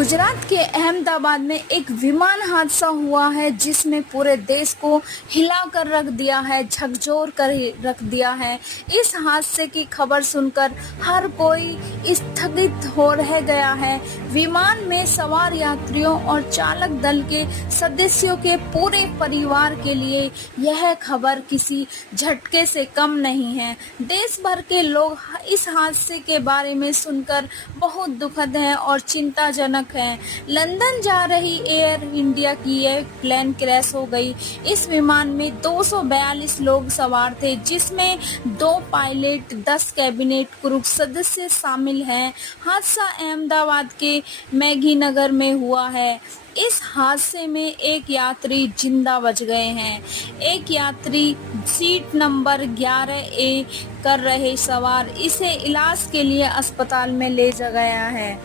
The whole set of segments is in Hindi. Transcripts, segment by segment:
गुजरात के अहमदाबाद में एक विमान हादसा हुआ है जिसमें पूरे देश को हिलाकर रख दिया है, झकझोर कर रख दिया है। इस हादसे की खबर सुनकर हर कोई स्थगित हो रह गया है। विमान में सवार यात्रियों और चालक दल के सदस्यों के पूरे परिवार के लिए यह खबर किसी झटके से कम नहीं है। देश भर के लोग इस हादसे के बारे में सुनकर बहुत दुखद हैं और चिंताजनक है। लंदन जा रही एयर इंडिया की यह प्लेन क्रैश हो गई। इस विमान में 242 लोग सवार थे, जिसमें 2 पायलट, 10 कैबिनेट क्रू सदस्य शामिल हैं। हादसा अहमदाबाद के मेघीनगर में हुआ है। इस हादसे में एक यात्री जिंदा बच गए हैं। एक यात्री सीट नंबर 11A कर रहे सवार, इसे इलाज के लिए अस्पताल में ले जाया गया है।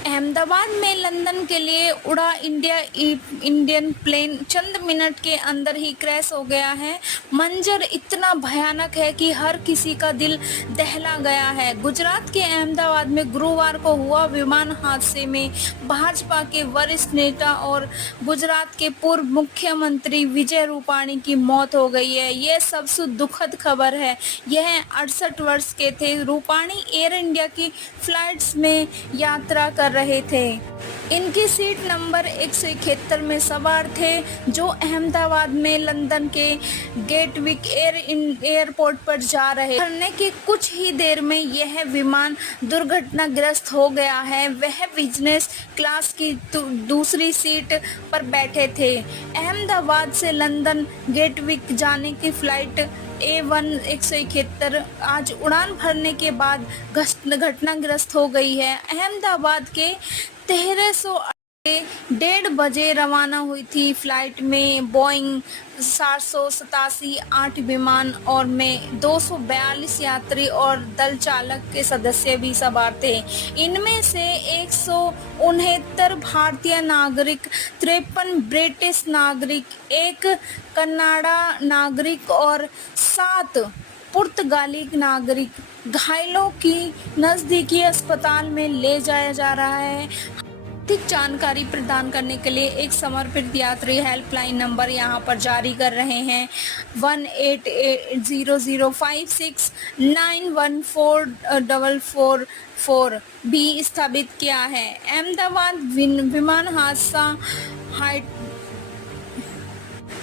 अहमदाबाद में लंदन के लिए उड़ा इंडियन प्लेन चंद मिनट के अंदर ही क्रैश हो गया है। मंजर इतना भयानक है कि हर किसी का दिल दहला गया है। गुजरात के अहमदाबाद में गुरुवार को हुआ विमान हादसे में भाजपा के वरिष्ठ नेता और गुजरात के पूर्व मुख्यमंत्री विजय रूपाणी की मौत हो गई है। यह सबसे दुखद खबर है। यह 68 वर्ष के थे। रूपाणी एयर इंडिया की फ्लाइट्स में यात्रा कर रहे थे। इनकी सीट नंबर 171 में सवार थे, जो अहमदाबाद में लंदन के गेटविक एयरपोर्ट पर जा रहे थे। के कुछ ही देर में यह विमान दुर्घटनाग्रस्त हो गया है। वह बिजनेस क्लास की दूसरी सीट पर बैठे थे। अहमदाबाद से लंदन गेटविक जाने की फ्लाइट A1 171 आज उड़ान भरने के बाद घटनाग्रस्त हो गई है। अहमदाबाद के 13:30 बजे रवाना हुई थी। फ्लाइट में बोइंग 787-8 विमान और में 242 यात्री और दल चालक के सदस्य भी सवार थे। इनमें से 169 भारतीय नागरिक, 53 ब्रिटिश नागरिक, 1 कनाडा नागरिक और 7 पुर्तगाली नागरिक घायलों की नजदीकी अस्पताल में ले जाया जा रहा है। अधिक जानकारी प्रदान करने के लिए एक समर्पित यात्री हेल्पलाइन नंबर यहाँ पर जारी कर रहे हैं। 180056914444 भी स्थापित किया है। अहमदाबाद विमान हादसा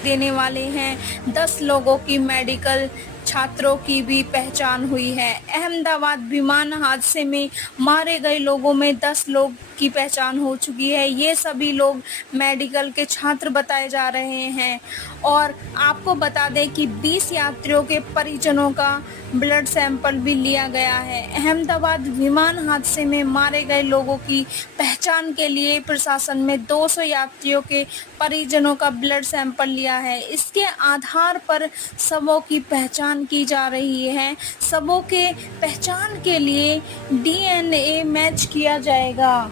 देने वाले हैं। 10 लोगों की मेडिकल छात्रों की भी पहचान हुई है। अहमदाबाद विमान हादसे में मारे गए लोगों में 10 लोग की पहचान हो चुकी है। ये सभी लोग मेडिकल के छात्र बताए जा रहे हैं। और आपको बता दें कि 20 यात्रियों के परिजनों का ब्लड सैंपल भी लिया गया है। अहमदाबाद विमान हादसे में मारे गए लोगों की पहचान के लिए प्रशासन में 200 यात्रियों के परिजनों का ब्लड सैंपल लिया है। इसके आधार पर शवों की पहचान की जा रही है। शवों के पहचान के लिए DNA मैच किया जाएगा।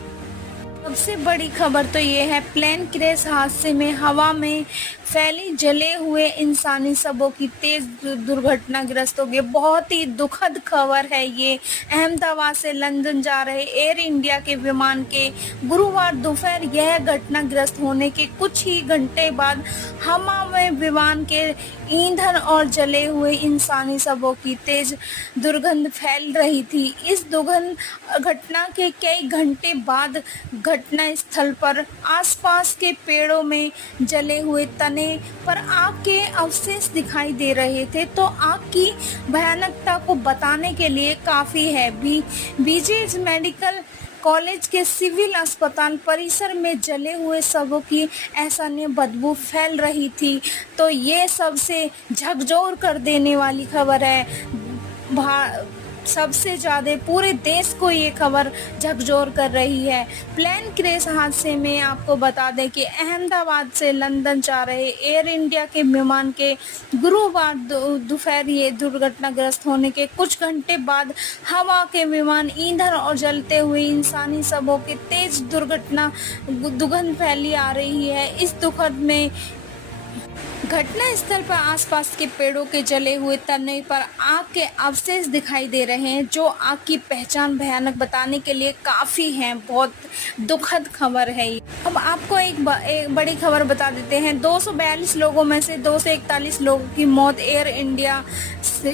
सबसे बड़ी खबर तो ये है, प्लेन क्रैश हादसे में हवा में फैली जले हुए इंसानी शवों की तेज दुर्घटनाग्रस्त हो गई। बहुत ही दुखद खबर है ये। अहमदाबाद से लंदन जा रहे एयर इंडिया के विमान के गुरुवार दोपहर यह घटनाग्रस्त होने के कुछ ही घंटे बाद हवा में विमान के ईंधन और जले हुए इंसानी शवों की तेज दुर्गंध फैल रही थी। इस दुर्गंध घटना के कई घंटे बाद घटना स्थल पर आसपास के पेड़ों में जले हुए तने पर आग के अवशेष दिखाई दे रहे थे। तो आग की भयानकता को बताने के लिए काफी है। बीजेज मेडिकल कॉलेज के सिविल अस्पताल परिसर में जले हुए शवों की असहनीय बदबू फैल रही थी। तो ये सबसे झकझोर कर देने वाली खबर है। सबसे ज़्यादा पूरे देश को ये खबर झकझोर कर रही है। प्लेन क्रैश हादसे में आपको बता दें कि अहमदाबाद से लंदन जा रहे एयर इंडिया के विमान के गुरुवार दोपहर ये दुर्घटनाग्रस्त होने के कुछ घंटे बाद हवा के विमान ईंधन और जलते हुए इंसानी शवों की तेज दुर्घटना दुर्गंध फैली आ रही है। इस दुखद में घटनास्थल पर आसपास के पेड़ों के जले हुए तने पर आग के अवशेष दिखाई दे रहे हैं, जो आग की पहचान भयानक बताने के लिए काफ़ी हैं। बहुत दुखद खबर है ये। अब आपको एक बड़ी खबर बता देते हैं। 242 लोगों में से 241 लोगों की मौत एयर इंडिया से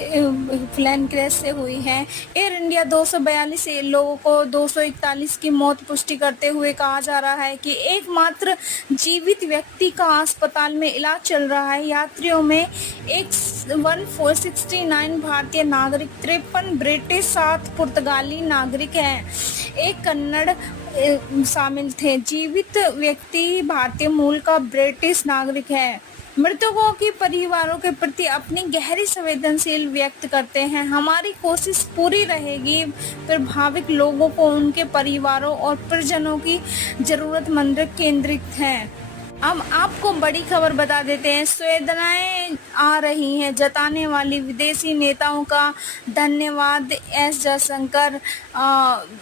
प्लेन क्रैश से हुई है। एयर इंडिया 242 लोगों को 241 की मौत पुष्टि करते हुए कहा जा रहा है कि एकमात्र जीवित व्यक्ति का अस्पताल में इलाज चल रहा है। यात्रियों में 1469 भारतीय नागरिक, 53 ब्रिटिश, 7 पुर्तगाली नागरिक हैं, एक कन्नड़ शामिल थे। जीवित व्यक्ति भारतीय मूल का ब्रिटिश नागरिक है। मृतकों के परिवारों के प्रति अपनी गहरी संवेदनशील व्यक्त करते हैं। हमारी कोशिश पूरी रहेगी प्रभावित लोगों को, उनके परिवारों और परिजनों की जरूरतमंद केंद्रित हैं। अब आपको बड़ी खबर बता देते हैं। संवेदनाएं आ रही हैं जताने वाली विदेशी नेताओं का धन्यवाद। एस जयशंकर,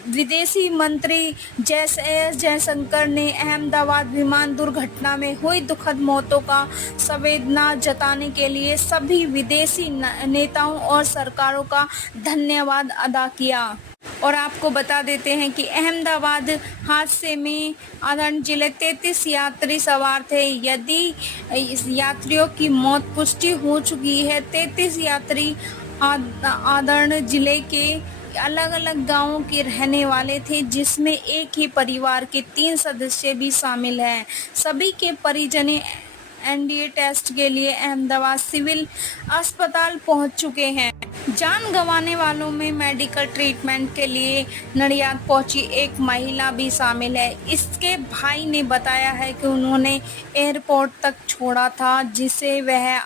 विदेशी मंत्री एस जयशंकर ने अहमदाबाद विमान दुर्घटना में हुई दुखद मौतों का संवेदना जताने के लिए सभी विदेशी नेताओं और सरकारों का धन्यवाद अदा किया। और आपको बता देते हैं कि अहमदाबाद हादसे में आदरण जिले 33 यात्री सवार थे। यदि इस यात्रियों की मौत पुष्टि हो चुकी है। 33 यात्री आदरण जिले के अलग अलग गांवों के रहने वाले थे, जिसमें एक ही परिवार के 3 सदस्य भी शामिल हैं। सभी के परिजन एनडीए टेस्ट के लिए अहमदाबाद सिविल अस्पताल पहुंच चुके हैं। जान गंवाने वालों में मेडिकल ट्रीटमेंट के लिए नडियाद पहुंची एक महिला भी शामिल है। इसके भाई ने बताया है कि उन्होंने एयरपोर्ट तक छोड़ा था, जिसे वह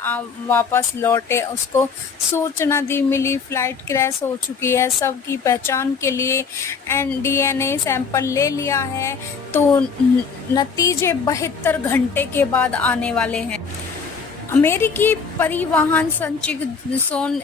वापस लौटे। उसको सूचना दी मिली फ्लाइट क्रैश हो चुकी है। सबकी पहचान के लिए डीएनए सैंपल ले लिया है, तो नतीजे 72 घंटे के बाद आने वाले हैं। अमेरिकी परिवहन सचिव शॉन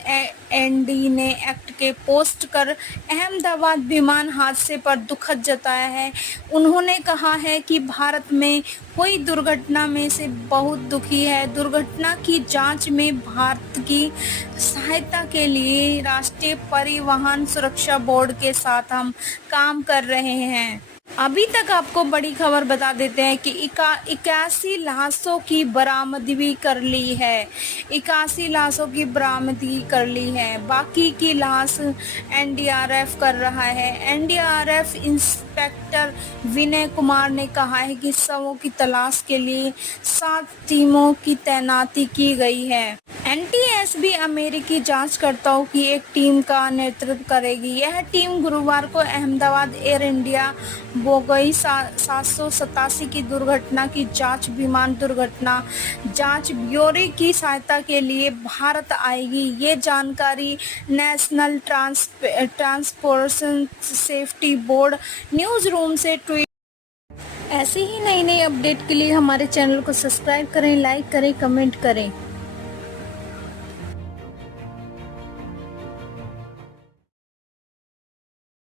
एंडी ने एक्ट के पोस्ट कर अहमदाबाद विमान हादसे पर दुखद जताया है। उन्होंने कहा है कि भारत में हुई दुर्घटना में से बहुत दुखी है। दुर्घटना की जांच में भारत की सहायता के लिए राष्ट्रीय परिवहन सुरक्षा बोर्ड के साथ हम काम कर रहे हैं। अभी तक आपको बड़ी खबर बता देते हैं कि 81 लाशों की बरामदगी कर ली है। 81 लाशों की बरामदगी कर ली है। बाकी की लाश एनडीआरएफ कर रहा है। एनडीआरएफ इंस्पेक्टर विनय कुमार ने कहा है कि शवों की तलाश के लिए 7 टीमों की तैनाती की गई है। एनटीएसबी अमेरिकी जांचकर्ताओं की एक टीम का नेतृत्व करेगी। यह टीम गुरुवार को अहमदाबाद एयर इंडिया बोगई 787 की दुर्घटना की जांच विमान दुर्घटना जांच ब्यूरो की सहायता के लिए भारत आएगी। ये जानकारी national transportation safety board news room से ट्वीट। ऐसे ही नई अपडेट के लिए हमारे चैनल को सब्सक्राइब करें, लाइक करें, कमेंट करें।